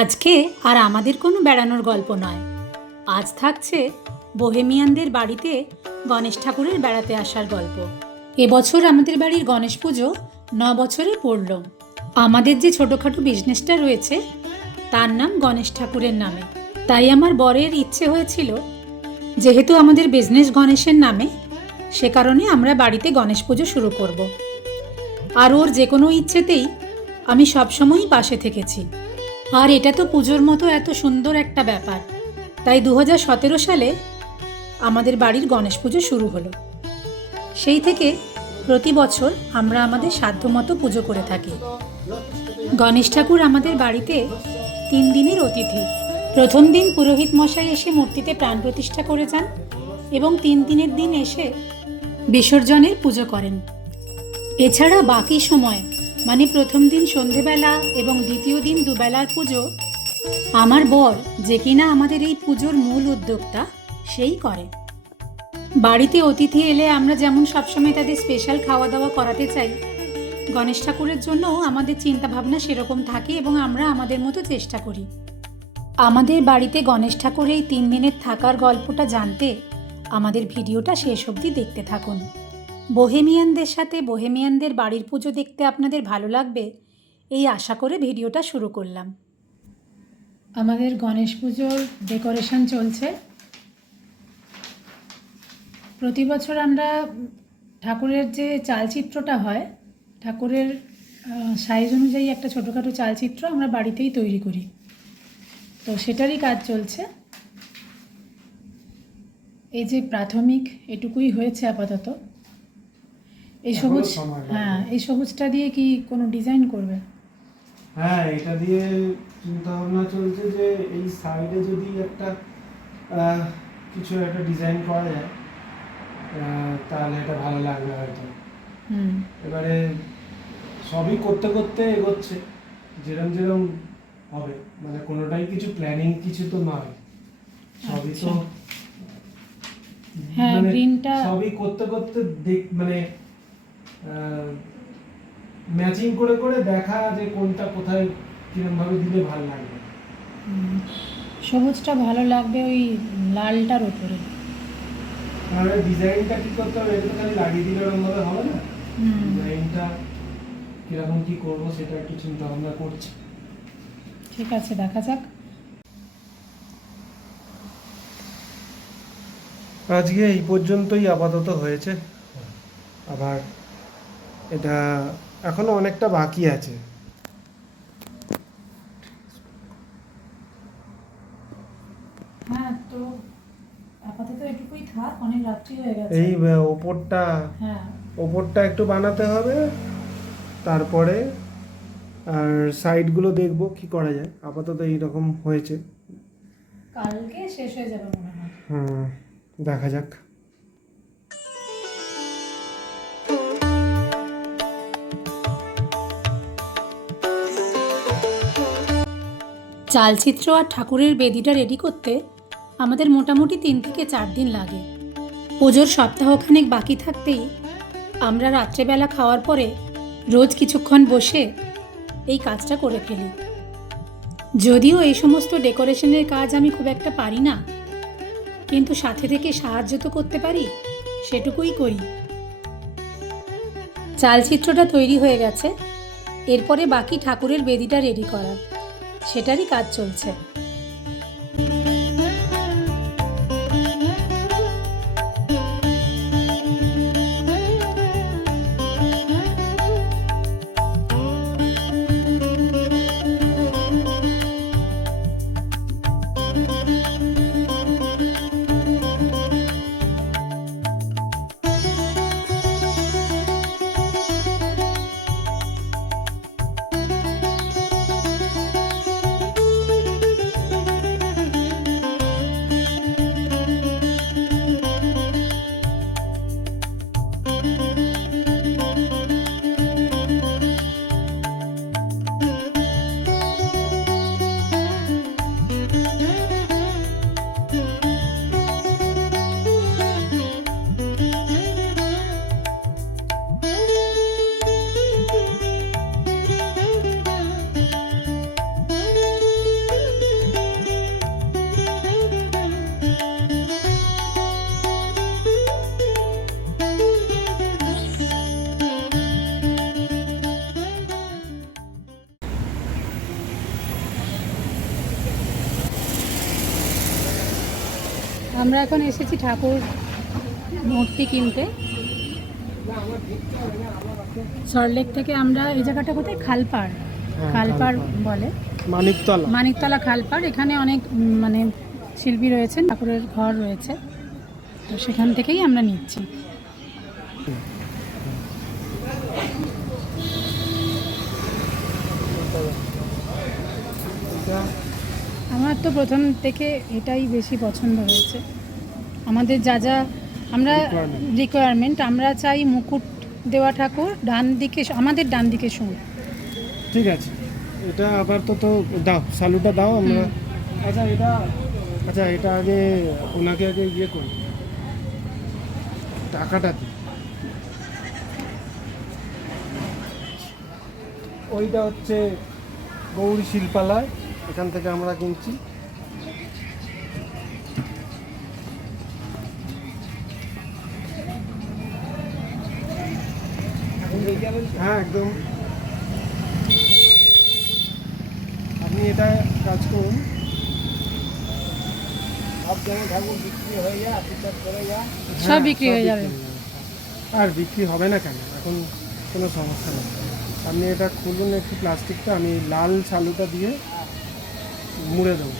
আজকে আর আমাদের কোনো বেড়ানোর গল্প নয়। আজ থাকছে বোহেমিয়ানদের বাড়িতে গণেশ ঠাকুরের বেড়াতে আসার গল্প। এবছর আমাদের বাড়ির গণেশ পুজো 9 বছরে পড়ল। আমাদের যে ছোটোখাটো বিজনেসটা রয়েছে তার নাম গণেশ ঠাকুরের নামে। তাই আমার বরের ইচ্ছে হয়েছিল, যেহেতু আমাদের বিজনেস গণেশের নামে, সে কারণে আমরা বাড়িতে গণেশ পুজো শুরু করব। আর ওর যে কোনো ইচ্ছেতেই আমি সবসময়ই পাশে থেকেছি। আর এটা তো পুজোর মতো এত সুন্দর একটা ব্যাপার, তাই 2017 সালে আমাদের বাড়ির গণেশ পুজো শুরু হলো। সেই থেকে প্রতি বছর আমরা আমাদের সাধ্যমতো পুজো করে থাকি। গণেশ ঠাকুর আমাদের বাড়িতে 3 দিনের অতিথি। প্রথম দিন পুরোহিত মশাই এসে মূর্তিতে প্রাণ প্রতিষ্ঠা করে যান এবং 3 দিনের দিন এসে বিসর্জনের পুজো করেন। এছাড়া বাকি সময় মানে প্রথম দিন সন্ধেবেলা এবং দ্বিতীয় দিন দুবেলার পুজো আমার বর, যে কিনা আমাদের এই পুজোর মূল উদ্যোক্তা, সেই করে। বাড়িতে অতিথি এলে আমরা যেমন সবসময় তাদের স্পেশাল খাওয়া দাওয়া করাতে চাই, গণেশ ঠাকুরের জন্যও আমাদের চিন্তাভাবনা সেরকম থাকে এবং আমরা আমাদের মতো চেষ্টা করি। আমাদের বাড়িতে গণেশ ঠাকুরের এই 3 দিনের থাকার গল্পটা জানতে আমাদের ভিডিওটা শেষ অবধি দেখতে থাকুন। বোহেমিয়ানদের সাথে বোহেমিয়ানদের বাড়ির পুজো দেখতে আপনাদের ভালো লাগবে এই আশা করে ভিডিওটা শুরু করলাম। আমাদের গণেশ পুজোর ডেকোরেশন চলছে। প্রতি বছর আমরা ঠাকুরের যে চালচিত্রটা হয়, ঠাকুরের সাইজ অনুযায়ী একটা ছোটোখাটো চালচিত্র আমরা বাড়িতেই তৈরি করি, তো সেটারই কাজ চলছে। এই যে প্রাথমিক এটুকুই হয়েছে আপাতত। এই সবুজ, হ্যাঁ, এই সবুজটা দিয়ে কি কোনো ডিজাইন করবে? হ্যাঁ, এটা দিয়ে চিন্তা ভাবনা চলছে যে এই সাইডে যদি একটা কিছু একটা ডিজাইন করা যায় তাহলে এটা ভালো লাগবে হয়তো। এবারে সবই করতে করতে এগোচ্ছে, যেরকম যেরকম হবে, মানে কোনোটাই কিছু প্ল্যানিং কিছু তো নয়, সবই তো হ্যাঁ, মানে গ্রিনটা সবই করতে করতে মানে ম্যাচিং করে করে দেখা যে কোনটা কোথায় কিরকম ভাবে দিলে ভালো লাগবে। সবুজটা ভালো লাগবে ওই লালটার উপরে। আর ডিজাইনটা কি করতে হবে, এটা খালি লাগিয়ে দিলে এরকম ভাবে হবে না। ডিজাইনটা কিরকম কি করব সেটা একটু চিন্তা ভাবনা করছি। ঠিক আছে, দেখা যাক। আজকে এই পর্যন্তই আপাতত হয়েছে, আবার এটা এখনো অনেকটা বাকি আছে। হ্যাঁ, তো আপাতত এটুকুই থাক, অনেক রাত্রি হয়ে গেছে। এই ওপরটা, হ্যাঁ, ওপরটা একটু বানাতে হবে, তারপরে আর সাইডগুলো দেখবো কি করা যায়। আপাতত এইরকম হয়েছে, কালকে শেষ হয়ে যাবে মনে হয়। দেখা যাক। চালচিত্র আর ঠাকুরের বেদিটা রেডি করতে আমাদের মোটামুটি 3 থেকে 4 দিন লাগে। পুজোর সপ্তাহখানেক বাকি থাকতেই আমরা রাত্রেবেলা খাওয়ার পরে রোজ কিছুক্ষণ বসে এই কাজটা করে ফেলি। যদিও এই সমস্ত ডেকোরেশনের কাজ আমি খুব একটা পারি না, কিন্তু সাথে থেকে সাহায্য তো করতে পারি, সেটুকুই করি। চালচিত্রটা তৈরি হয়ে গেছে, এরপরে বাকি ঠাকুরের বেদিটা রেডি করা, সেটারই কাজ চলছে। আমরা এখন এসেছি ঠাকুর মূর্তি কিনতে। সল্টলেক থেকে আমরা, এই জায়গাটা কোথায়, খালপাড়, খালপাড় বলে, মানিকতলা খালপাড়। এখানে অনেক মানে শিল্পী রয়েছেন, ঠাকুরের ঘর রয়েছে, তো সেখান থেকেই আমরা নিচ্ছি। আমার তো প্রথম থেকে এটাই বেশি পছন্দ হয়েছে। আমাদের যা যা আমরা রিকোয়ারমেন্ট, আমরা চাই মুকুট দেওয়া ঠাকুর, ডান দিকে, আমাদের ডান দিকে শুন। ঠিক আছে, এটা আবার তো দাও, সালুটা দাও আমরা। আচ্ছা এটা আগে ওনাকে আগে ইয়ে করি, টাকাটা দিই। ওইটা হচ্ছে গৌরী শিল্পালয়, এখান থেকে আমরা কিনছি। হ্যাঁ একদম, আপনি এটা কাজ করুন। সব বিক্রি হয়ে যাবে। আর বিক্রি হবে না কেন, এখন কোনো সমস্যা নেই। আপনি এটা খুলুন একটু প্লাস্টিকটা, আমি লাল সালুটা দিয়ে মুড়ে দেবো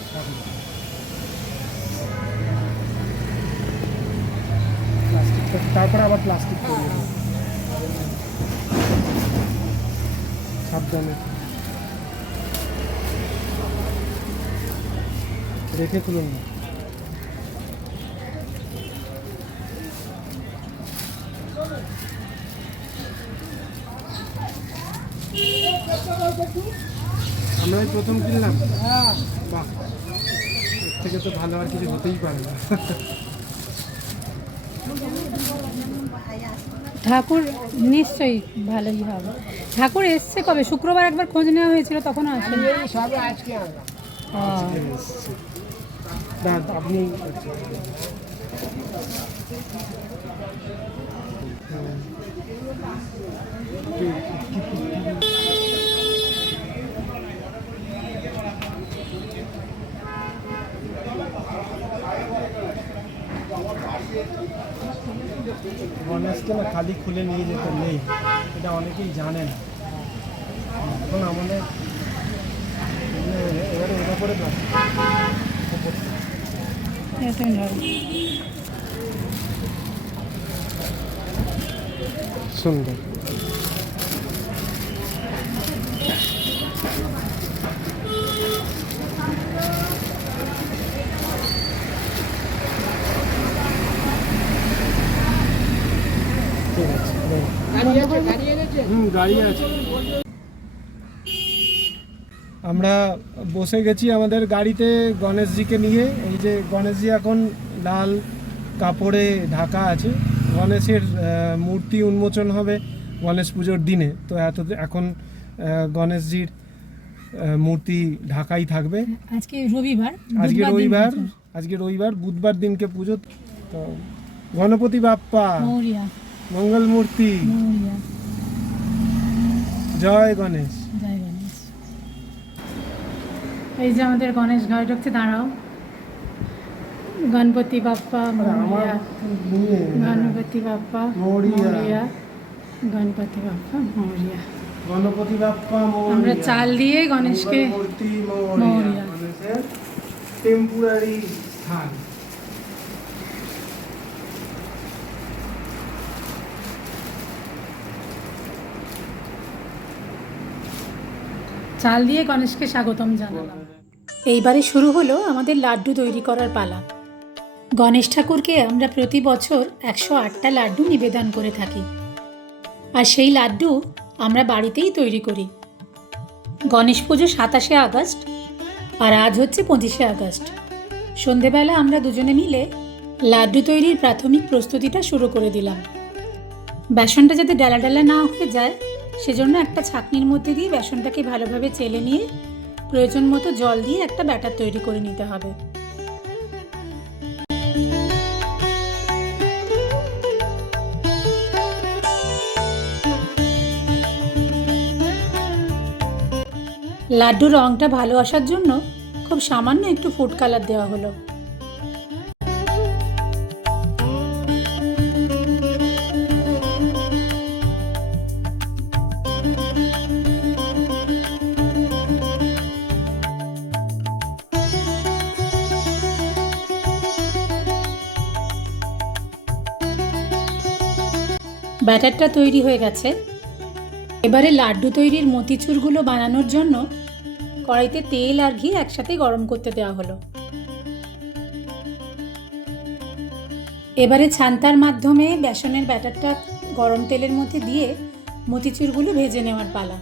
প্লাস্টিকটা, তারপরে আবার প্লাস্টিক করে দেবো। সাবধানে রেখে খুলুন না। আমরাই প্রথম কিনলাম, বাহ, এর থেকে তো ভালো আর কিছু হতেই পারে না। ঠাকুর নিশ্চয়ই ভালোই হবে। ঠাকুর এসছে কবে? শুক্রবার একবার খোঁজ নেওয়া হয়েছিল, তখনও আসেনি। আপনি গণেশকে না খালি খুলে নিয়ে যেতে নেই, এটা অনেকেই জানে না। এখন আমাদের এবারে ওর উপরে সুন্দর। গাড়ি আছে, আমরা বসে গেছি আমাদের গাড়িতে গণেশজিকে নিয়ে। এই যে গণেশজি এখন লাল কাপড়ে ঢাকা আছে। গণেশের মূর্তি উন্মোচন হবে গণেশ পুজোর দিনে, তো এখন গণেশজির মূর্তি ঢাকাই থাকবে। আজকে রবিবার, বুধবার দিনকে পুজো। তো গণপতি বাপ্পা মঙ্গল মূর্তি, জয় গণেশ। এই যে আমাদের গণেশ ঘরে ঢুকছে, দাঁড়াও। Ganapati Bappa Moria, Ganapati Bappa Moria, Ganapati Bappa Moria, Ganapati Bappa Moria. আমরা চাল দিয়ে গণেশকে মূর্তি মোরিয়া, গণেশের টেম্পোরারি স্থান। চাল দিয়ে গণেশকে স্বাগতম জানালাম। এইবারে শুরু হলো আমাদের লাড্ডু তৈরি করার পালা। গণেশ ঠাকুরকে আমরা প্রতি বছর 108টা লাড্ডু নিবেদন করে থাকি, আর সেই লাড্ডু আমরা বাড়িতেই তৈরি করি। গণেশ পুজো 27শে আগস্ট, আর আজ হচ্ছে 25শে আগস্ট। সন্ধেবেলা আমরা দুজনে মিলে লাড্ডু তৈরির প্রাথমিক প্রস্তুতিটা শুরু করে দিলাম। বেসনটা যাতে ডালা ডালা না হয়ে যায়, সেজন্য একটা ছাঁকনির মধ্যে দিয়ে বেসনটাকে ভালোভাবে চেলে নিয়ে প্রয়োজন মতো জল দিয়ে একটা ব্যাটার তৈরি করে নিতে হবে। লাড্ডুর রঙটা ভালো আসার জন্য খুব সামান্য একটু ফুড কালার দেওয়া হলো। ব্যাটারটা তৈরি হয়ে গেছে। এবারে লাড্ডু তৈরির মতিচুরগুলো বানানোর জন্য কড়াইতে তেল আর ঘি একসাথে গরম করতে দেওয়া হলো। এবারে ছান্তার মাধ্যমে বেসনের ব্যাটারটা গরম তেলের মধ্যে দিয়ে মতিচুরগুলো ভেজে নেওয়ার পালা।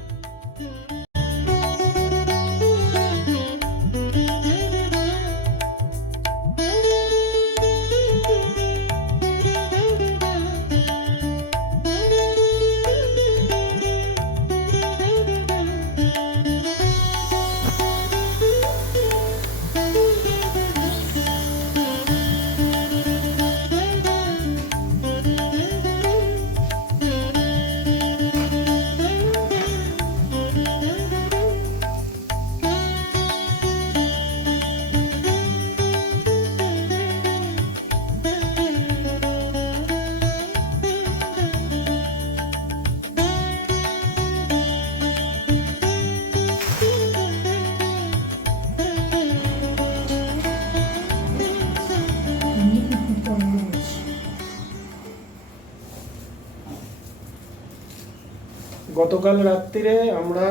গতকাল রাত্রিরে আমরা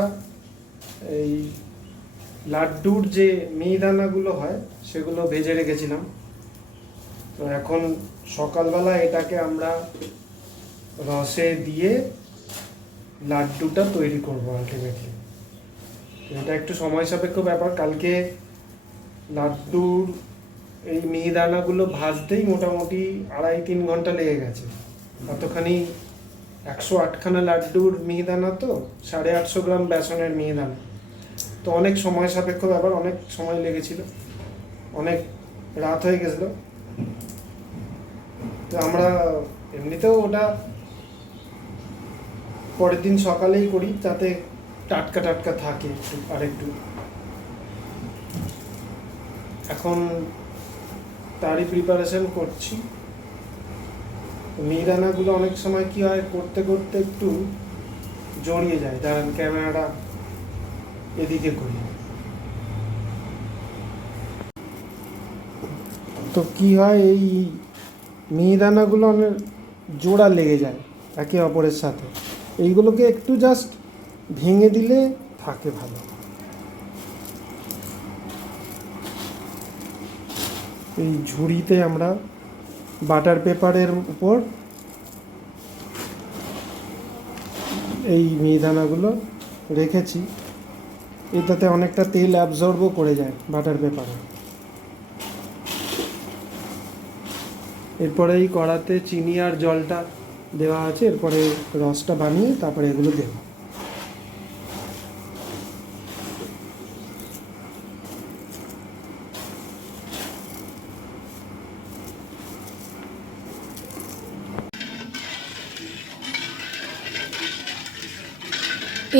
এই লাড্ডুর যে মিহিদানাগুলো হয় সেগুলো ভেজে রেখেছিলাম। তো এখন সকালবেলা এটাকে আমরা রসে দিয়ে লাড্ডুটা তৈরি করব আলটিমেটলি। এটা একটু সময় সাপেক্ষ ব্যাপার। কালকে লাড্ডুর এই মিহিদানাগুলো ভাজতেই মোটামুটি 2.5-3 ঘন্টা লেগে গেছে। কতখানি 108খানা লাড্ডুর মিহিদানা, তো 850 গ্রাম বেসনের মিহিদানা, তো অনেক সময় সাপেক্ষ ব্যাপার, অনেক সময় লেগেছিল, অনেক রাত হয়ে গেছিল। তো আমরা এমনিতেও ওটা পরের দিন সকালেই করি যাতে টাটকা টাটকা থাকে একটু আরেকটু। এখন তারই প্রিপারেশন করছি। মিহিদানাগুলো অনেক সময় কি হয়, করতে করতে একটু জড়িয়ে যায়, দাঁড়ান ক্যামেরাটা এদিকে করি। তো কি হয়, এই মিহিদানাগুলো অনেক জোড়া লেগে যায় একে অপরের সাথে। এইগুলোকে একটু জাস্ট ভেঙে দিলে থাকে ভালো। এই ঝুড়িতে আমরা বাটার পেপারের উপর এই মিহিদানাগুলো রেখেছি, এটাতে অনেকটা তেল অ্যাবজর্বও করে যায় বাটার পেপারে। এরপরে এই কড়াতে চিনি আর জলটা দেওয়া আছে, এরপরে রসটা বানিয়ে তারপরে এগুলো দেব।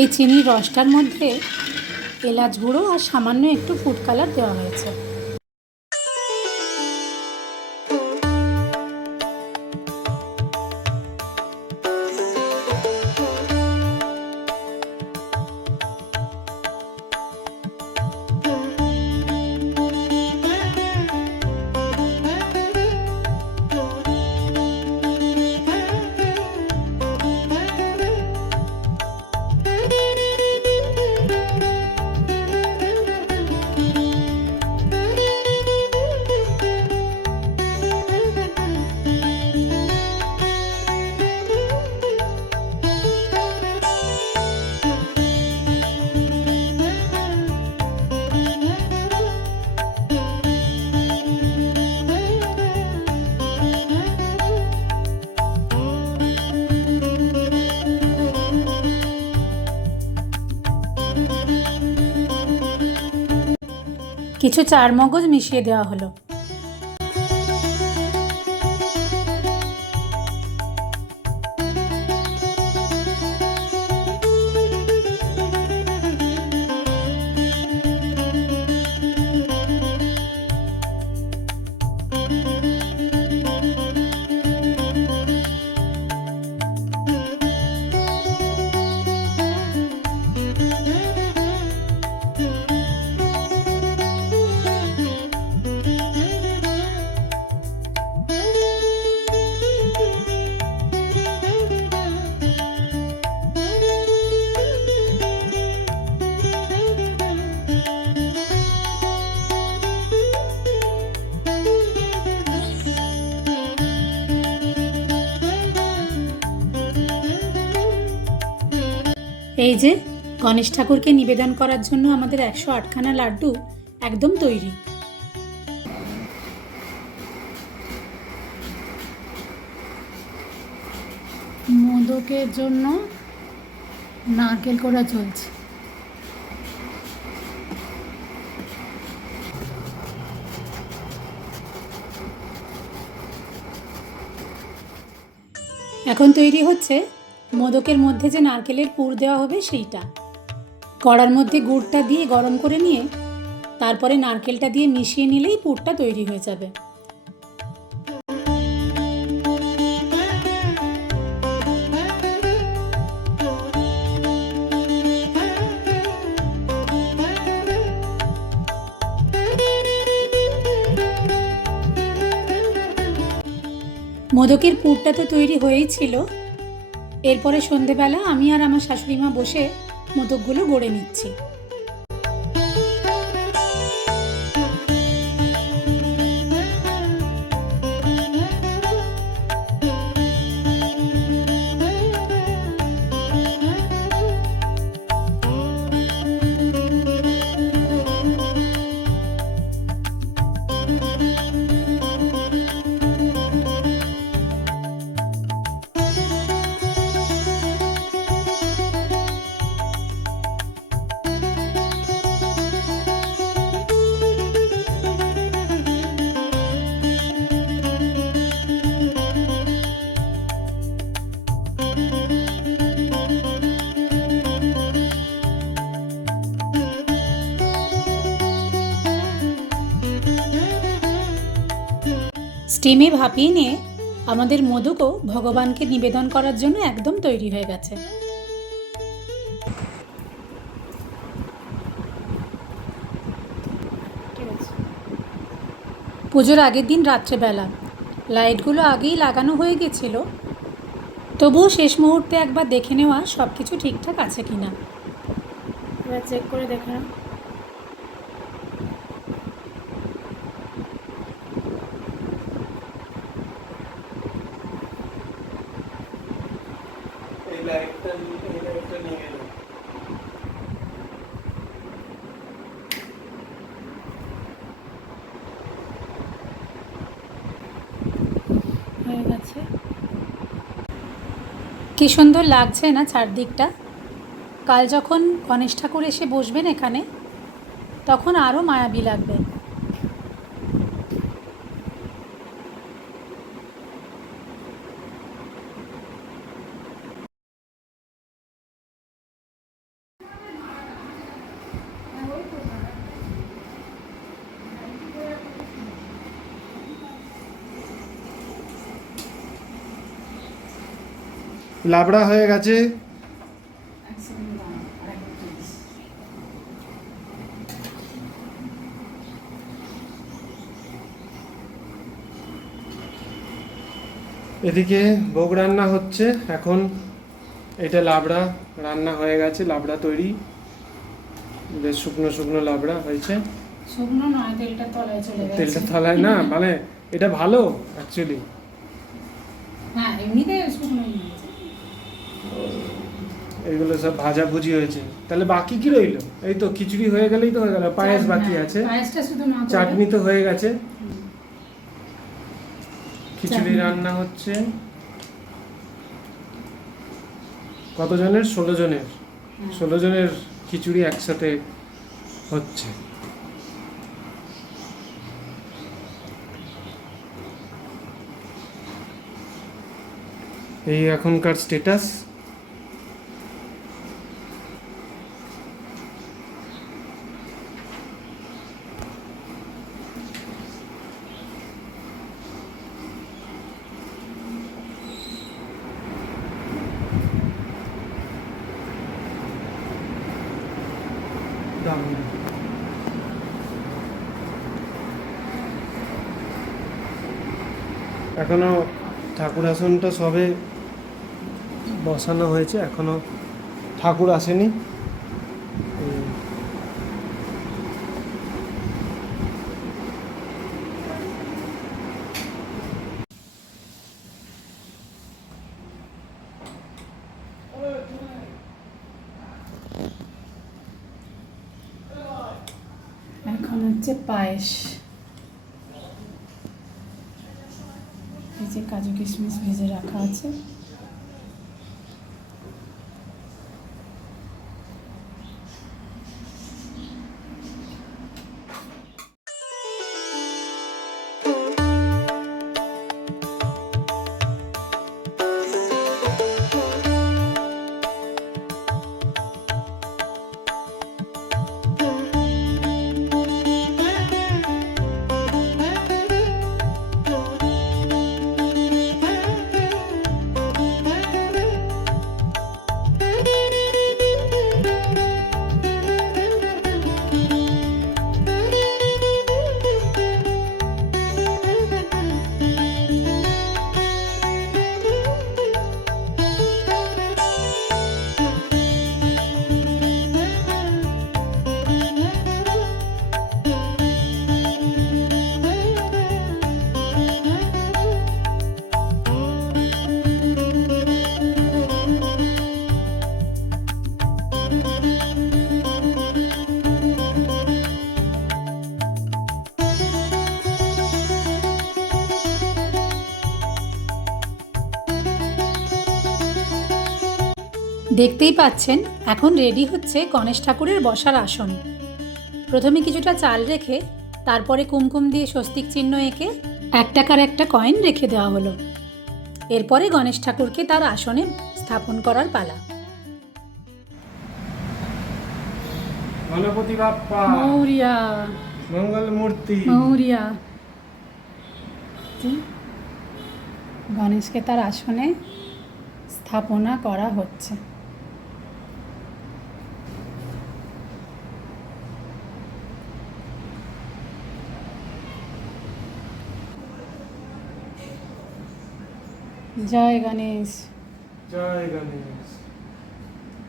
এই চিনির রসটার মধ্যে এলাচ গুঁড়ো আর সামান্য একটু ফুড কালার দেওয়া হয়েছে। কিছু চারমগজ মিশিয়ে দেওয়া হলো। এই যে গণেশ ঠাকুরকে নিবেদন করার জন্য আমাদের 108খানা লাড্ডু একদম তৈরি। মোদকের জন্য নারকেল কোড়া চলছে। এখন তৈরি হচ্ছে মোদকের মধ্যে যে নারকেলের পুর দেওয়া হবে সেইটা। কড়ার মধ্যে গুড়টা দিয়ে গরম করে নিয়ে তারপরে নারকেলটা দিয়ে মিশিয়ে নিলেই পুরটা তৈরি হয়ে যাবে। মোদকের পুরটা তো তৈরি হয়েই ছিল। এরপরে সন্ধেবেলা আমি আর আমার শাশুড়ি মা বসে মোদকগুলো গড়ে নিচ্ছি। স্টিমে ভাপিয়ে নিয়ে আমাদের মোদকও ভগবানকে নিবেদন করার জন্য একদম তৈরি হয়ে গেছে। পুজোর আগের দিন রাত্রেবেলা লাইটগুলো আগেই লাগানো হয়ে গেছিল, তবুও শেষ মুহূর্তে একবার দেখে নেওয়া সব কিছু ঠিকঠাক আছে কিনা। এবার চেক করে দেখে নাও। এই লাইটটা নিয়ে গেল। হয়ে গেছে। কি সুন্দর লাগছে না চারদিকটা। কাল যখন গণেশ ঠাকুর এসে বসবেন এখানে, তখন আরও মায়াবী লাগবে। লাবড়া হয়ে গেছে। এদিকে ভোগ রান্না হচ্ছে এখন। এটা লাবড়া রান্না হয়ে গেছে, লাবড়া তৈরি। বেশ শুকনো শুকনো লাবড়া হয়েছে। শুকনো নয়, তেলটা তলায় চলে গেছে। তেলটা তলায় না, মানে এটা ভালো অ্যাকচুয়ালি। হ্যাঁ, এমনিতে শুকনোই হয়েছে। এইগুলো সব ভাজাভুজি হয়েছে। তাহলে বাকি কি রইলো? এই তো খিচুড়ি হয়ে গেলেই তো হয়ে গেল। পায়েস বাকি আছে, পায়েসটা শুধু মা করবে। চাটনি তো হয়ে গেছে। খিচুড়ি রান্না হচ্ছে। কতজনের? 16 জনের। 16 জনের খিচুড়ি একসাথে হচ্ছে। এই এখনকার স্ট্যাটাস। এখনো ঠাকুর আসনটা সবে বসানো হয়েছে, এখনো ঠাকুর আসেনি। হচ্ছে পায়েস। এই যে কাজু কিশমিশ ভেজে রাখা আছে। দেখতেই পাচ্ছেন এখন রেডি হচ্ছে গণেশ ঠাকুরের বসার আসন। প্রথমে কিছুটা চাল রেখে তারপরে কুমকুম দিয়ে স্বস্তিক চিহ্ন এঁকে 1 টাকার একটা কয়েন রেখে দেওয়া হলো। এরপরে গণেশ ঠাকুরকে তার আসনে স্থাপন করার পালা। গণপতি বাপ্পা মৌরিয়া মঙ্গল মূর্তি। মৌরিয়া। গণেশকে তার আসনে স্থাপনা করা হচ্ছে। জয় গণেশ। জয় গণেশ।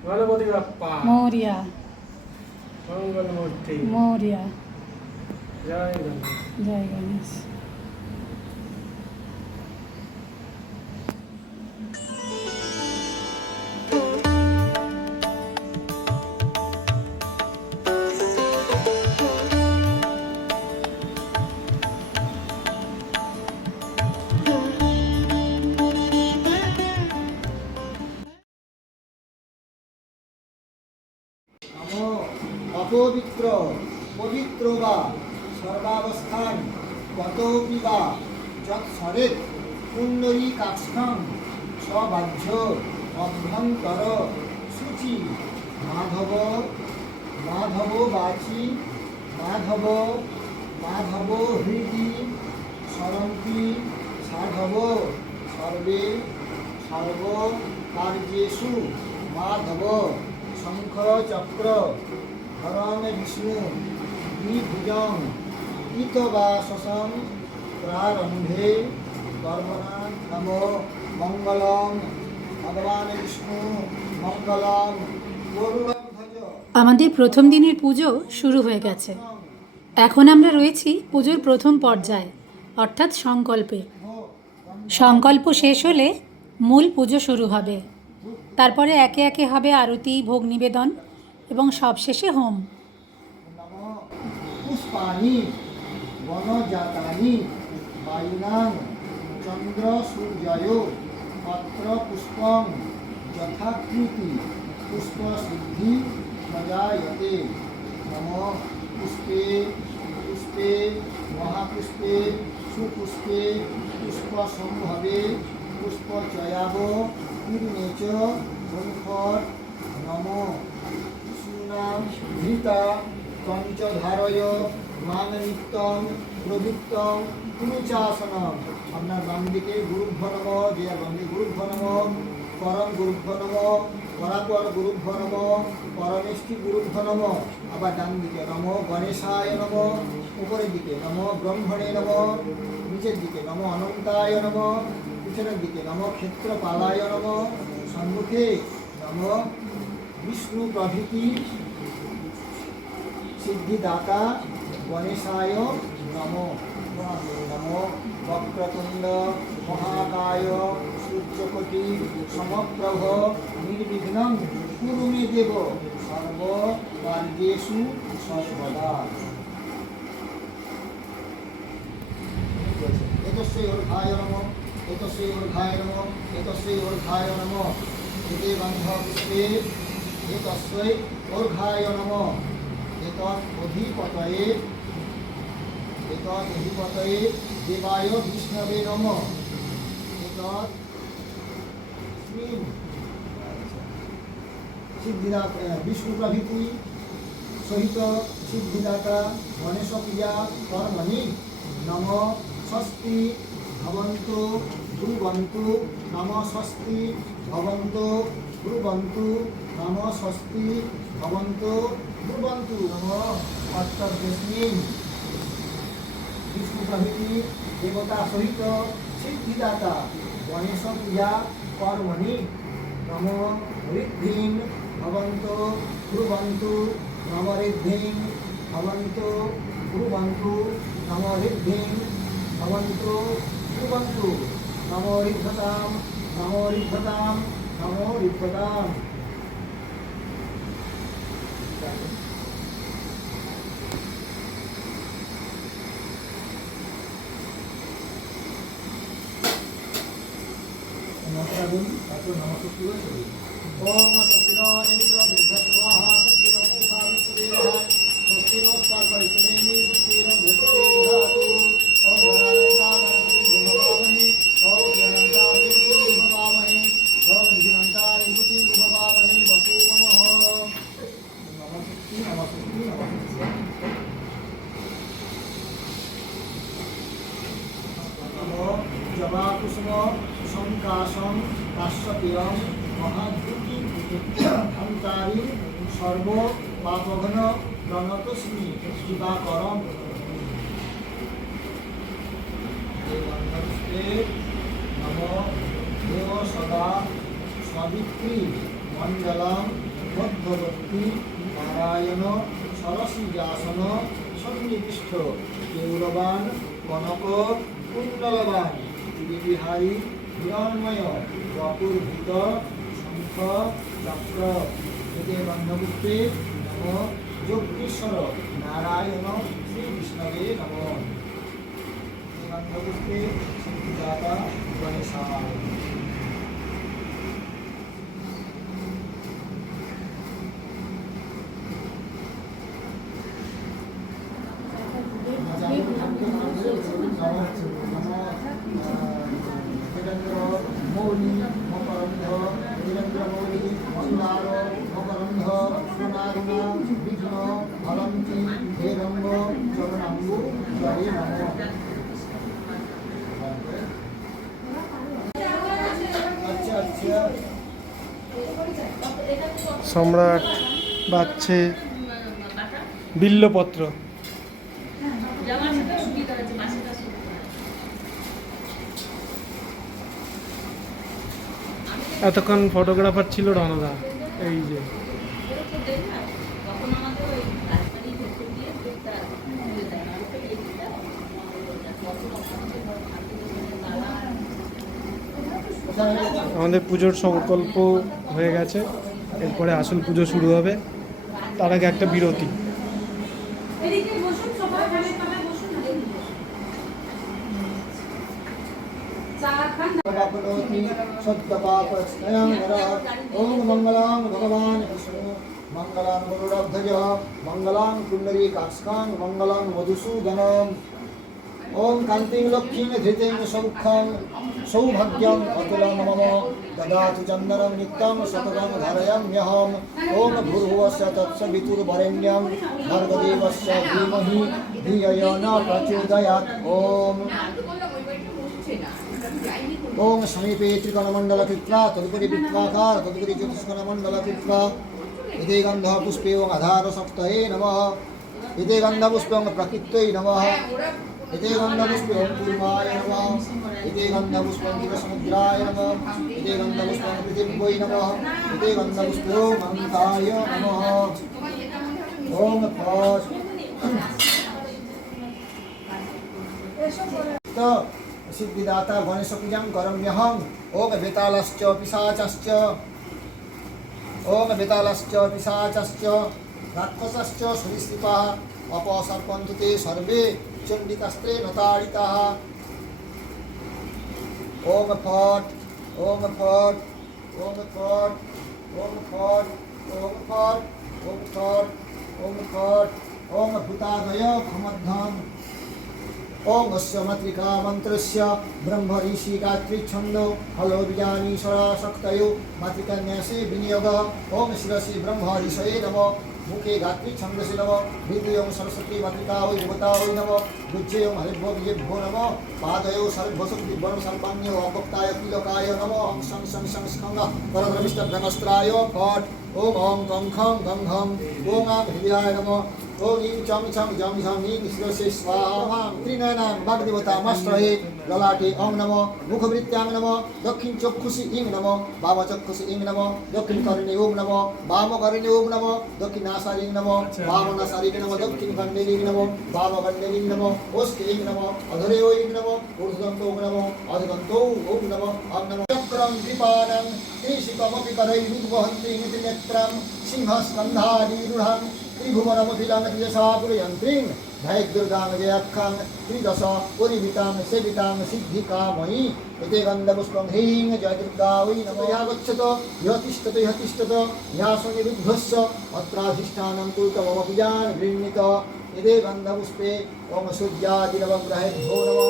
গণপতি বাপ্পা মৌরিয়া মঙ্গল মূর্তি। মৌরিয়া। জয় গণেশ। জয় গণেশ। অপবিত্র পবিত্র বা সর্বাবস্থান কতপি বা যৎসরেৎ পুণ্ডরীকাক্ষং স্ববাহ্য অভ্যন্তর সূচি মাধব মাধব বাচি মাধব মাধব হৃদি সরন্তি সাধব সর্বে সর্ব কার্যেষু মাধব শঙ্খ চক্র হরণ বিষ্ণু দ্বিভুজং ইতবাসসং প্রারম্ভে কর্মণা নমো মঙ্গলং ভগবান বিষ্ণু মঙ্গলং গরুড়ধ্বজ। আমাদের প্রথম দিনের পুজো শুরু হয়ে গেছে। এখন আমরা রয়েছি পুজোর প্রথম পর্যায়ে অর্থাৎ সংকল্পে। সংকল্প শেষ হলে মূল পুজো শুরু হবে। তারপরে একে একে হবে আরতি, ভোগ নিবেদন এবং সবশেষে হোম। নমঃ পুষ্পাণি বনজাতানি বায়ুনাং চন্দ্র সূর্যায় পত্র পুষ্পং যথাকৃতি পুষ্প সিদ্ধি প্রজায়তে। নমঃ পুষ্পে পুষ্পে মহাপুষ্পে সুপুষ্পে পুষ্প সম্ভবে পুষ্পচয়াব পূর্ণে চ মুখর। নমঃ নাম ধৃতা পঞ্চধারয় মান নিত্যং প্রবৃত্তং কুরুচাসনম। আপনার বাম দিকে গুরুভ্য নম, যে বাম দিকে গুরুভ্য নম, পরম গুরুভ্য নম, পরাপর গুরুভ্য নম, পরমেষ্টি গুরুভ্য নম। আবার ডান দিকে নম গণেশায় নম, উপরের দিকে নম ব্রহ্মণে নম, নিচের দিকে নম অনন্তায় নম, পিছনের দিকে নম ক্ষেত্রপালায় নম, সম্মুখে নম বিষ্ণু প্রভৃতি সিদ্ধিদাতা গণেশায় নমো। নমো বক্রতুণ্ড মহাকায় সূর্যকোটি সমপ্রভ নির্বিঘ্নং কুরু মে দেব সর্বকার্যেষু সর্বদা। एतस्यै ऊर्ध्वाय नमः एतस्यै ऊर्ध्वाय नमः एतस्यै ऊर्ध्वाय नमः एते गन्धपुष्पे एतस्यै ऊर्ध्वाय नमः एतदधिपतये देवाय विष्णवे नमः एतस्मिन् सिद्धिदाता विष्णु प्रभृति सहित सिद्धिदाता गणेश पूजा कर्मणि नमः स्वस्ति भवन्तु ब्रुवन्तु नमः स्वस्ति भवन्तु ब्रुवन्तु नमः स्वस्ति भवन्तु ब्रुवन्तु नमः अष्टदशमीन् विष्णु प्रभृति देवता सहित सिद्धिदाता गणेश पूजा कर्मणि नमः ऋद्धिं भवन्तु ब्रुवन्तु नमः ऋद्धिं भवन्तु ब्रुवन्तु नमः ऋद्धिं भवन्तु ब्रुवन्तु नमो ऋद्धतां नमो ऋद्धतां नमो ऋद्धताम् ओम सत्तिनो इंद्र विद्धत्वाः सत्तिनो पूषा विश्वदेवः स्वस्तिनो स्पर्शयितनेमि सत्तिनो धृतदेवधातु ओम गणानन्ता गणपतिं भवामहे ओम ज्ञानन्ता विभूतिं भवामहे ओम निधिनन्ता विभूतिं भवामहे वसु नमः नमस्ते नमस्ते नमस्ते नमो जवाकुसुम संकाशं काश्यपीयं महाद्युति अंतारी सर्व पापघन प्रणतस्मि शिवाकरम नमो देव सदा सावित्री मंडलम मध्यवर्ती नारायण सरसिजासन सन्निविष्ट गौरवान कनक कुंडलवान बिहारी हिरण्मय वपुर्भूत शंख चक्र एते बन्धपुष्पे नमो योगेश्वर नारायण श्री विष्णवे नमो बन्धपुष्पे सिद्धिदाता गणेशाय मौली मकरंध वीरेंद्र मौली मंदार मकरंध सुनारुणा विघ्न फलंती हेरंग चरणांगु जय नमः अच्छा अच्छा সম্রাট বাচ্ছে বিল্লপত্র এতক্ষণ ফটোগ্রাফার ছিল রণদা এই যে আমাদের পুজোর সংকল্প হয়ে গেছে, এরপরে আসল পুজো শুরু হবে, তার আগে একটা বিরতি। ओम मंगलां भगवान विष्णु मंगलां गरुड़ध्वज मंगलां पुंडरीकाक्षां मंगलां मधुसूदनम् ओम कान्तिं लक्ष्मीं धृतिं सौख्यं सौभाग्यं अतुलं मम ददातु चन्दनं नित्यं सततं धारयाम्यहम् ओम भूर्भुवस्स्य तत्सवितुर्वरेण्यं भर्गदेवस्य धीमहि धियो यो न प्रचोदयात् ओम समीपे त्रिकोणमण्डलकृत्वा तदुपरि वृत्ताकार तदुपरि चतुष्कोणमण्डलकृत्वा इति गन्धपुष्पे आधारशक्तये नमः इति गन्धपुष्पे प्रकृत्यै नमः इति गन्धपुष्पे पूर्वाय नमः इति गन्धपुष्पे दिवसमुद्राय नमः इति गन्धपुष्पे पृथिव्यै नमः इति गन्धपुष्पे अनन्ताय नमः ओम सिद्धिदाता गणेश पूजां करोम्यहम् ओम बेतालश्च पिशाचश्च ओम बेतालश्च पिशाचश्च राक्षसश्च सरीसृपाः अपसर्पन्तु ते सर्वे चण्डिकास्त्रेण ताडिताः ओम फट ओम फट ओम फट ओम फट ओम फट ओम फट ओम फट ओम भूतादय खमद्धम ओम अस्य मातृका मंत्रस्य ब्रह्म ऋषि गायत्री छंदो हलो बीजानीश्वरा शक्तयो मातृकन्यासे विनियोग ओम शिरसि ब्रह्म ऋषये नमः मुखे गायत्री छंदसि नमः हृदय सरस्वती मातृका वै देवता वै नमः गुज्जे हरिभ्यो विजेभ्यो नमः पादयो सर्वसुक्ति वर्ण सर्वाण्यो अवक्ताय तिलकाय नमः ओम सं सं सं स्कंद परद्रविष्ट ब्रह्मस्त्राय फट ओम ओम गं खं गं घं ओम आम हृदयाय नमः ओम ईं चम चम जम झम ईं शिरसे स्वाहा त्रिनयनां वाग्देवता मस्त्रये ललाटे ओम नमः मुखवृत्त्यां नमः दक्षिण चक्षुषि ईं नमः वाम चक्षुषि ईं नमः दक्षिण कर्णे ओम नमः वाम कर्णे ओम नमः दक्षिण नासारे नमः वाम नासारे नमः दक्षिण खंडे नमः वाम खंडे नमः ओष्ठे ईं नमः अधरे ईं नमः ऊर्ध्वदन्तो ओम नमः अधोदन्तो ओम नमः ओम नमः चक्रं विपानं त्रिशिखमपि करैरुद्वहन्ति नेत्रं सिंहस्कन्धादिरूढं त्रिभुवनमखिलानखिलसापुरयन्त्रीं दैर्दुर्गां जयाख्यां त्रिदश परिमितां सेवितां सिद्धिकामयी एते गन्धपुष्पं ह्रीं जयदुर्गा वै नमः या गच्छत यः तिष्ठत यासनिरुद्धस्य अत्राधिष्ठानं कुरुतमपि जान् गृह्णीत एते गन्धपुष्पे ओम सूर्यादिनवग्रहेभ्यो नमः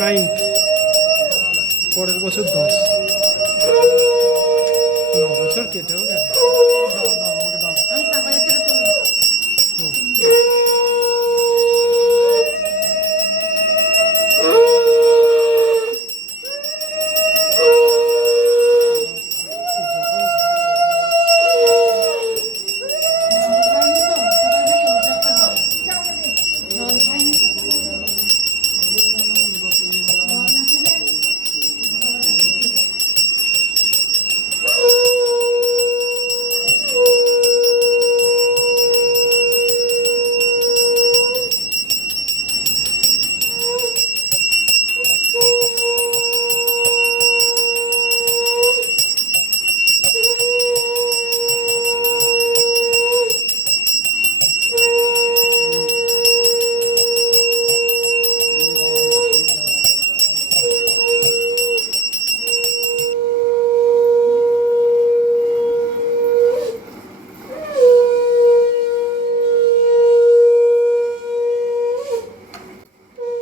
নাইন পরের বছর 10 বছর কেটেও গেছে আমাকে দাও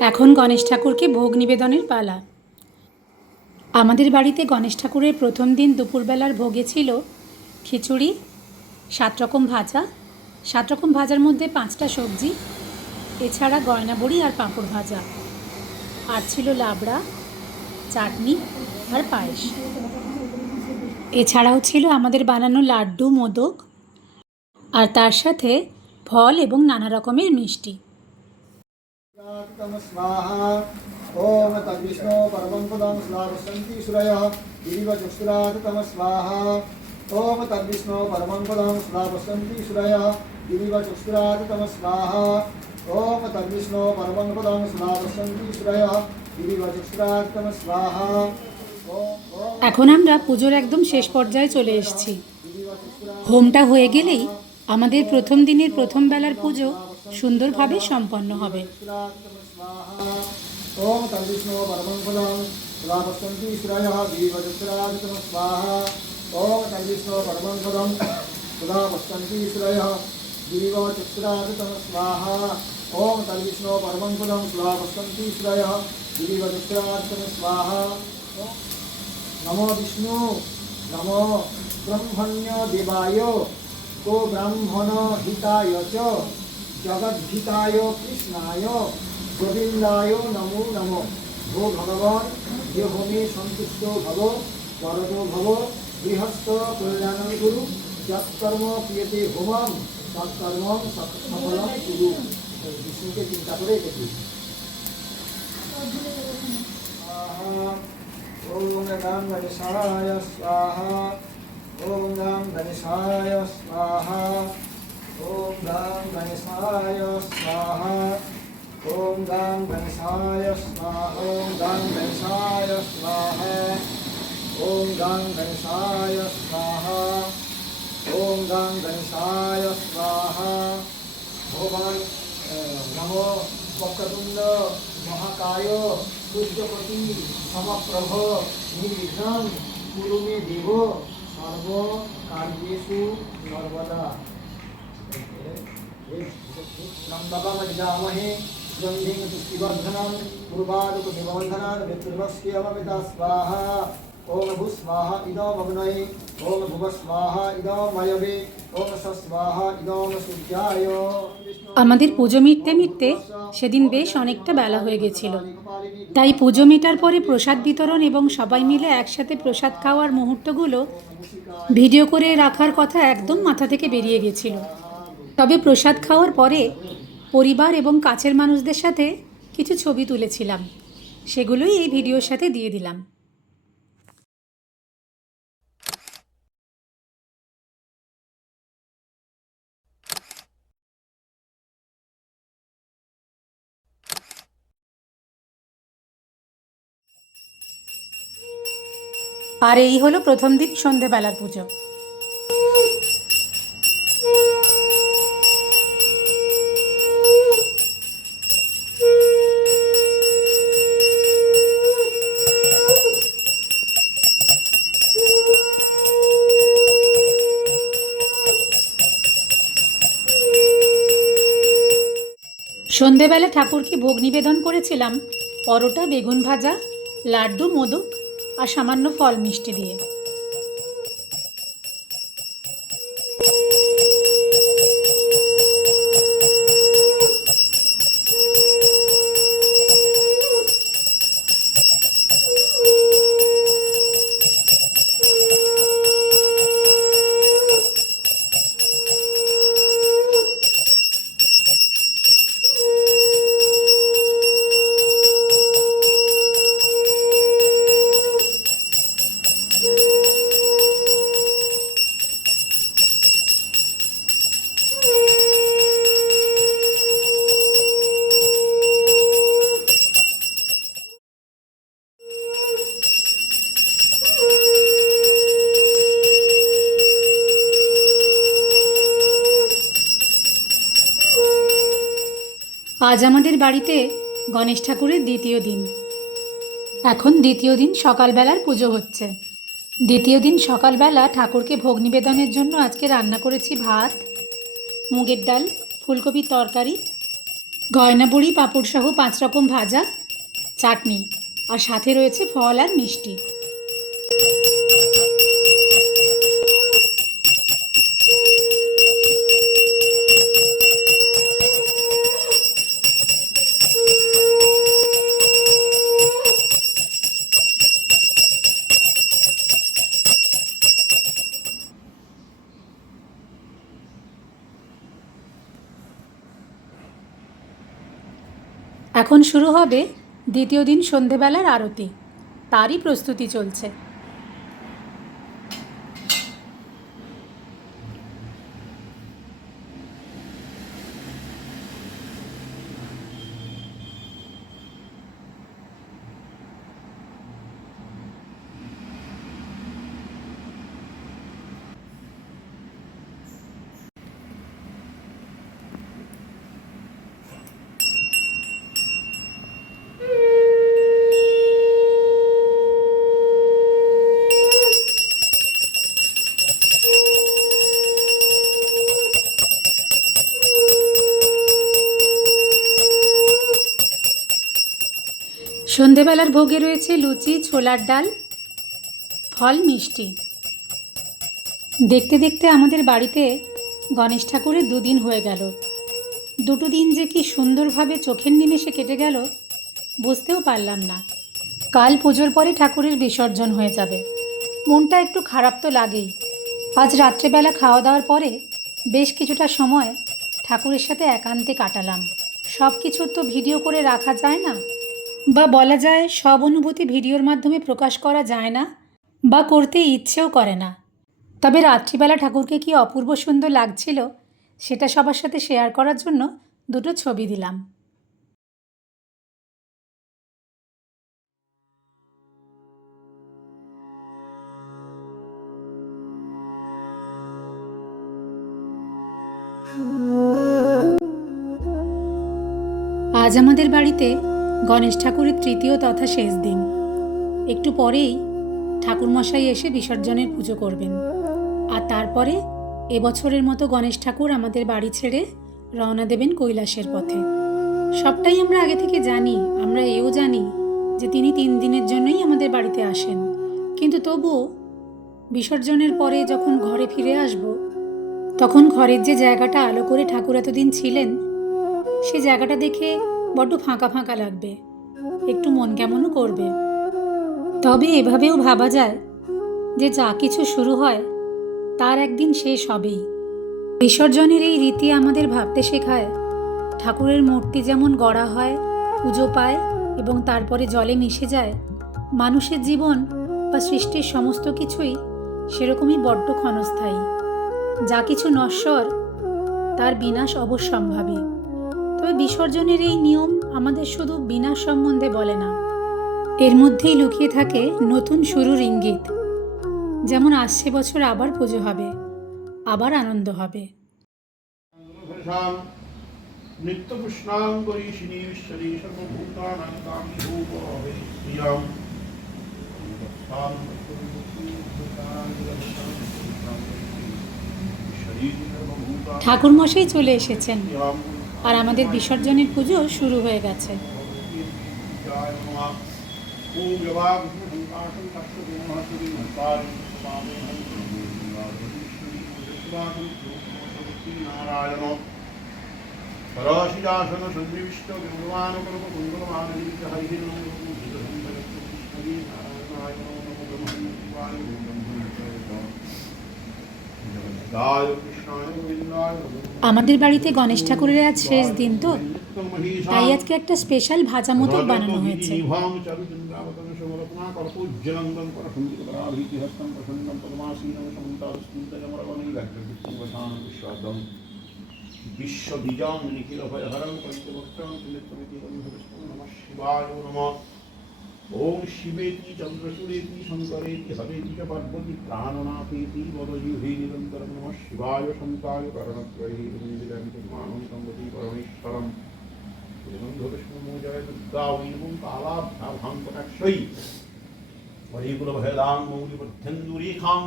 এখন গণেশ ঠাকুরকে ভোগ নিবেদনের পালা। আমাদের বাড়িতে গণেশ ঠাকুরের প্রথম দিন দুপুরবেলার ভোগে ছিল খিচুড়ি, 7 রকম ভাজা, 7 রকম ভাজার মধ্যে 5টা সবজি, এছাড়া গয়না বড়ি আর পাঁপড় ভাজা, আর ছিল লাবড়া, চাটনি আর পায়েস। এছাড়াও ছিল আমাদের বানানো লাড্ডু, মোদক আর তার সাথে ফল এবং নানা রকমের মিষ্টি। स्वाहा ओम तद्विष्णु परमं पदं श्लाघयन्ति सूरयः गिरिवचक्षुरात् तम स्वाहा ओम तद्विष्णु परमं पदं श्लाघयन्ति सूरयः गिरिवचक्षुरात् तम स्वाहा ओम तद्विष्णु परमं पदं श्लाघयन्ति सूरयः गिरिवचक्षुरात् तम स्वाहा। এখন আমরা পুজোর একদম শেষ পর্যায়ে চলে এসেছি। হোমটা হয়ে গেলেই আমাদের প্রথম দিনের প্রথম বেলার পুজো সুন্দরভাবে সম্পন্ন হবে। ओम तद्विष्णु परमं पदं श्लाघयन्ति सूरयः गिरिवचक्षुरात् तम स्वाहा ओम तद्विष्णु परमं पदं श्लाघयन्ति सूरयः गिरिवचक्षुरात् तम स्वाहा ओम तद्विष्णु परमं पदं श्लाघयन्ति सूरयः गिरिवचक्षुरात् तम स्वाहा। नमो विष्णु नमो ब्रह्मण्य देवाय को ब्राह्मण हिताय च जगद्धिताय कृष्णाय গোবিন্দায় নমো নমো। ও ভগবান, যে হোমে সন্তুষ্ট ভব, বরদ ভব, গৃহস্থ কল্যাণং কুরু, যৎকর্ম ক্রিয়তে হোমম তৎকর্মং সফলং কুরু। বিষ্ণুকে চিন্তা করে দেখি। ওম গাং গণেশায় স্বাহা, ওম গাং গণেশায় স্বাহা, ওম গাং গণেশায় স্বাহা, ওম গাং গণেশায় স্বাহা, ওম গাং গণেশায় স্বাহা, ওম গাং গণেশায় স্বাহা, ওম গাং গণেশায় স্বাহা। ভগবান নমো বক্রতুণ্ড মহাকায় সূর্যপতি সমপ্রভ নির্বিঘ্নং কুরু মে দেব সর্ব কার্যেষু সর্বদা। নন্দবামহে গন্ধেন পুষ্টিবর্ধনং পূর্বাদুক নিবন্ধনান মৃত্যুর্ভস্যমমিতা স্বাহা। ওম ভূ স্বাহা ইদম অগ্নয়ে, ওম ভুব স্বাহা ইদম বায়বে, ওম স্বাহা ইদম সূর্যায়। আমাদের পুজো মিটতে মিটতে সেদিন বেশ অনেকটা বেলা হয়ে গেছিল, তাই পুজো মেটার পরে প্রসাদ বিতরণ এবং সবাই মিলে একসাথে প্রসাদ খাওয়ার মুহূর্তগুলো ভিডিও করে রাখার কথা একদম মাথা থেকে বেরিয়ে গেছিল। তবে প্রসাদ খাওয়ার পরে পরিবার এবং কাছের মানুষদের সাথে কিছু ছবি তুলেছিলাম, সেগুলোই এই ভিডিওর সাথে দিয়ে দিলাম। আর এই হলো প্রথম দিন সন্ধেবেলার পুজো। সন্ধেবেলা ঠাকুরকে ভোগ নিবেদন করেছিলাম পরোটা, বেগুন ভাজা, লাড্ডু, মোদক আর সামান্য ফল মিষ্টি দিয়ে। আজ আমাদের বাড়িতে গণেশ ঠাকুরের দ্বিতীয় দিন। এখন দ্বিতীয় দিন সকালবেলার পুজো হচ্ছে। দ্বিতীয় দিন সকালবেলা ঠাকুরকে ভোগ নিবেদনের জন্য আজকে রান্না করেছি ভাত, মুগের ডাল, ফুলকপির তরকারি, গয়নাবড়ি, পাঁপড় সহ 5 রকম ভাজা, চাটনি, আর সাথে রয়েছে ফল আর মিষ্টি। এখন শুরু হবে দ্বিতীয় দিন সন্ধেবেলার আরতি, তারই প্রস্তুতি চলছে। সন্ধেবেলার ভোগে রয়েছে লুচি, ছোলার ডাল, ফল, মিষ্টি। দেখতে দেখতে আমাদের বাড়িতে গণেশ ঠাকুরের 2 দিন হয়ে গেল। দুটো দিন যে কি সুন্দরভাবে চোখের নিমেষে কেটে গেল বুঝতেও পারলাম না। কাল পুজোর পরে ঠাকুরের বিসর্জন হয়ে যাবে। মনটা একটু খারাপ তো লাগেই। আজ রাত্রেবেলা খাওয়া দাওয়ার পরে বেশ কিছুটা সময় ঠাকুরের সাথে একান্তে কাটালাম। সব কিছু তো ভিডিও করে রাখা যায় না, বা বলা যায় সব অনুভূতি ভিডিওর মাধ্যমে প্রকাশ করা যায় না, বা করতে ইচ্ছেও করে না। তবে রাত্রিবেলা ঠাকুরকে কি অপূর্ব সুন্দর লাগছিল সেটা সবার সাথে শেয়ার করার জন্য দুটো ছবি দিলাম। আজ আমাদের বাড়িতে গণেশ ঠাকুরের তৃতীয় তথা শেষ দিন। একটু পরেই ঠাকুরমশাই এসে বিসর্জনের পুজো করবেন, আর তারপরে এবছরের মতো গণেশ ঠাকুর আমাদের বাড়ি ছেড়ে রওনা দেবেন কৈলাসের পথে। সবটাই আমরা আগে থেকে জানি। আমরা এও জানি যে তিনি 3 দিনের জন্যই আমাদের বাড়িতে আসেন, কিন্তু তবুও বিসর্জনের পরে যখন ঘরে ফিরে আসব, তখন ঘরের যে জায়গাটা আলো করে ঠাকুর এতদিন ছিলেন সে জায়গাটা দেখে বড্ড ফাঁকা ফাঁকা লাগবে, একটু মন কেমনও করবে। তবে এভাবেও ভাবা যায় যে যা কিছু শুরু হয় তার একদিন শেষ হবেই। বিসর্জনের এই রীতি আমাদের ভাবতে শেখায় ঠাকুরের মূর্তি যেমন গড়া হয়, পুজো পায় এবং তারপরে জলে মিশে যায়, মানুষের জীবন বা সৃষ্টির সমস্ত কিছুই সেরকমই বড্ড ক্ষণস্থায়ী। যা কিছু নশ্বর তার বিনাশ অবশ্যম্ভাবী। তবে বিসর্জনের এই নিয়ম আমাদের শুধু বিনাশ সম্বন্ধে বলে না, এর মধ্যেই লুকিয়ে থাকে নতুন শুরুর ইঙ্গিত। যেমন আসছে বছর আবার পুজো হবে, আবার আনন্দ হবে। ঠাকুরমশাই চলে এসেছেন আর আমাদের বিসর্জনের পুজো শুরু হয়ে গেছে। আমাদের বাড়িতে গণেশ ঠাকুরের আজ শেষ দিন, তো তাই আজকে একটা স্পেশাল ভাজা মোদক বানানো হয়েছে। বিশ্ববীজাং নিখিল ভয়হরং পঞ্চবক্ত্রং নমঃ শিবায় নমঃ। ওম শিবেতি চন্দ্রসূরেতি শঙ্করেতি হরেতি চ পার্বতী প্রাণনাথেতি বদজুহে নিরন্তরং নমঃ শিবায় শঙ্কায় কারণত্রয়ী মানং সম্পতি পরমেশ্বরম জয় দুর্গা ওম কালাভ্যাভাং কটাক্ষৈ হরিকুলভেদাং মৌলিবর্ধন্দুরেখাং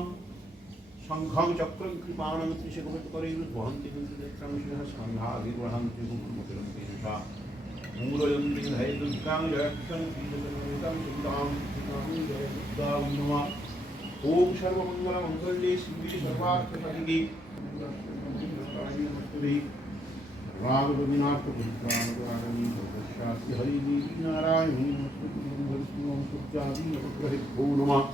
শঙ্খং চক্রং কৃপাণং ত্রিশকপটকরৈর্বহন্তি নেত্রং সিংহ স্কন্ধাভির্বহন্তি মুকুরমতিরন্তিষা মূলয়ন্তি ধৈ দুর্গাং জয়ক্ষং শ্রীজগন্নাথং সুদাং জয় দুর্গা নমঃ। ওম সর্বমঙ্গলমঙ্গলে শিবে সর্বার্থসাধিকে রাগরবীনাথপুত্রাণী সর্বস্যাস্তি হরিদেবী নারায়ণী নমঃ। নমঃ।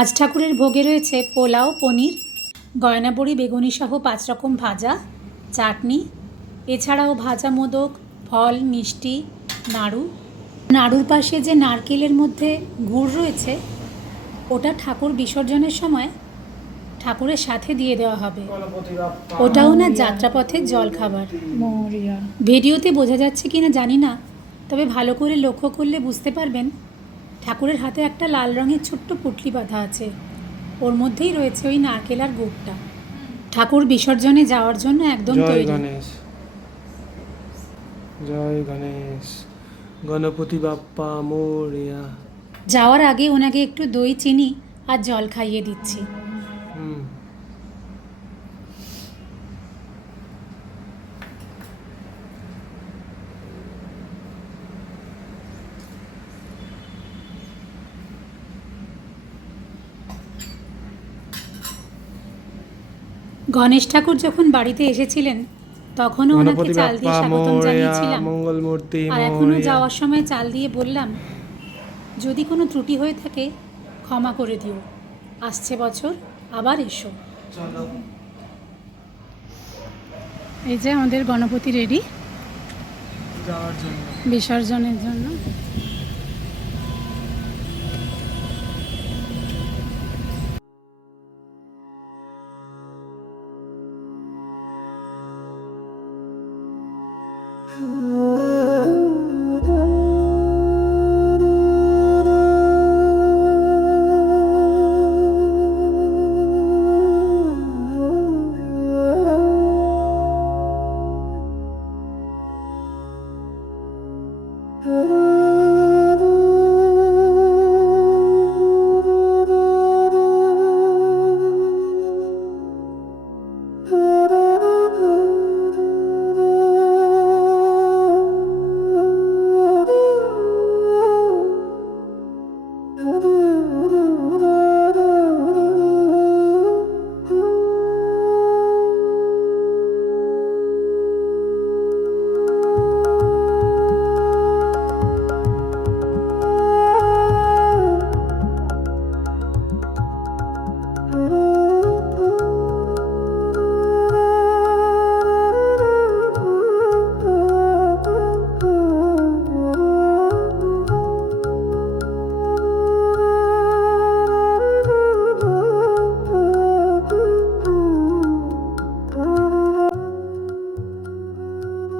আজ ঠাকুরের ভোগে রয়েছে পোলাও, পনির, গয়নাবড়ি, বেগুনি সহ 5 রকম ভাজা, চাটনি, এছাড়াও ভাজা মোদক, ফল, মিষ্টি, নাড়ু। নাড়ুর পাশে যে নারকেলের মধ্যে গুড় রয়েছে ওটা ঠাকুর বিসর্জনের সময় ঠাকুরের সাথে দিয়ে দেওয়া হবে। গণপতি বাপ্পা ওটাও না যাত্রাপথের জল খাবার। মোরিয়া। ভিডিওতে বোঝা যাচ্ছে কিনা জানি না, তবে ভালো করে লক্ষ্য করলে বুঝতে পারবেন ঠাকুরের হাতে একটা লাল রঙের ছোট্ট পুটলি বাঁধা আছে, ওর মধ্যেই রয়েছে ওই নারকেল আর গুড়টা। ঠাকুর বিসর্জনে যাওয়ার জন্য একদম জয় তৈরি। গণেশ, জয় গণেশ, গণপতি বাপ্পা মোরিয়া। যাওয়ার আগে ওনাকে একটু দই, চিনি আর জল খাইয়ে দিচ্ছি। হুম। গণেশ ঠাকুর যখন বাড়িতে এসেছিলেন তখনও ওনাকে গণপতি চাল দিয়ে বাপ্পা স্বাগতম মোরিয়া, জানিয়েছিলাম, মঙ্গল মূর্তি আর এখনো মোরিয়া। যাওয়ার সময় চাল দিয়ে বললাম যদি কোনো ত্রুটি হয়ে থাকে ক্ষমা করে দিও, আসছে বছর আবার এসো। চলো। এই যে আমাদের গণপতি রেডি যাওয়ার জন্য। বিসর্জনের জন্য।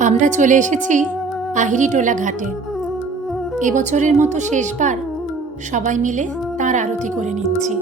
আমরা চলে এসেছি আহিরিটোলা ঘাটে। এবছরের মতো শেষবার সবাই মিলে তাঁর আরতি করে নিচ্ছি।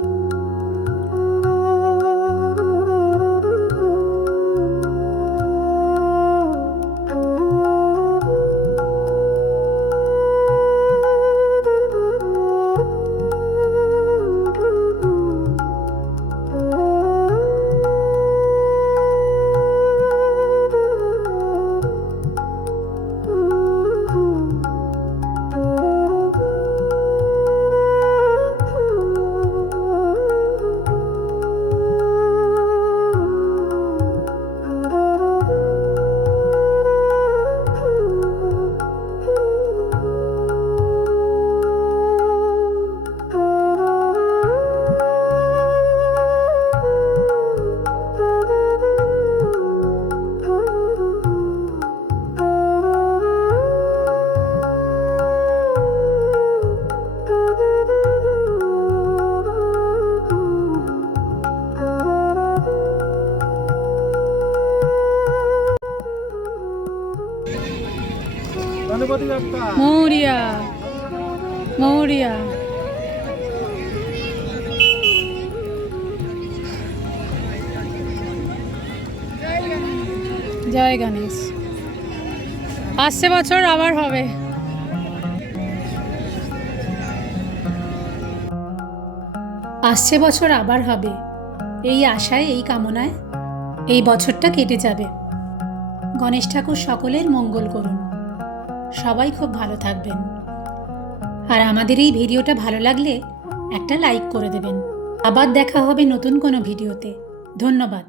গণপতি বাপ্পা মৌরিয়া মৌরিয়া। জয় গণেশ। আসছে বছর আবার হবে। আসছে বছর আবার হবে, এই আশায়, এই কামনায় এই বছরটা কেটে যাবে। গণেশ ঠাকুর সকলের মঙ্গল করুন, সবাই খুব ভালো থাকবেন। আর আমাদের এই ভিডিওটা ভালো লাগলে একটা লাইক করে দেবেন। আবার দেখা হবে নতুন কোনো ভিডিওতে। ধন্যবাদ।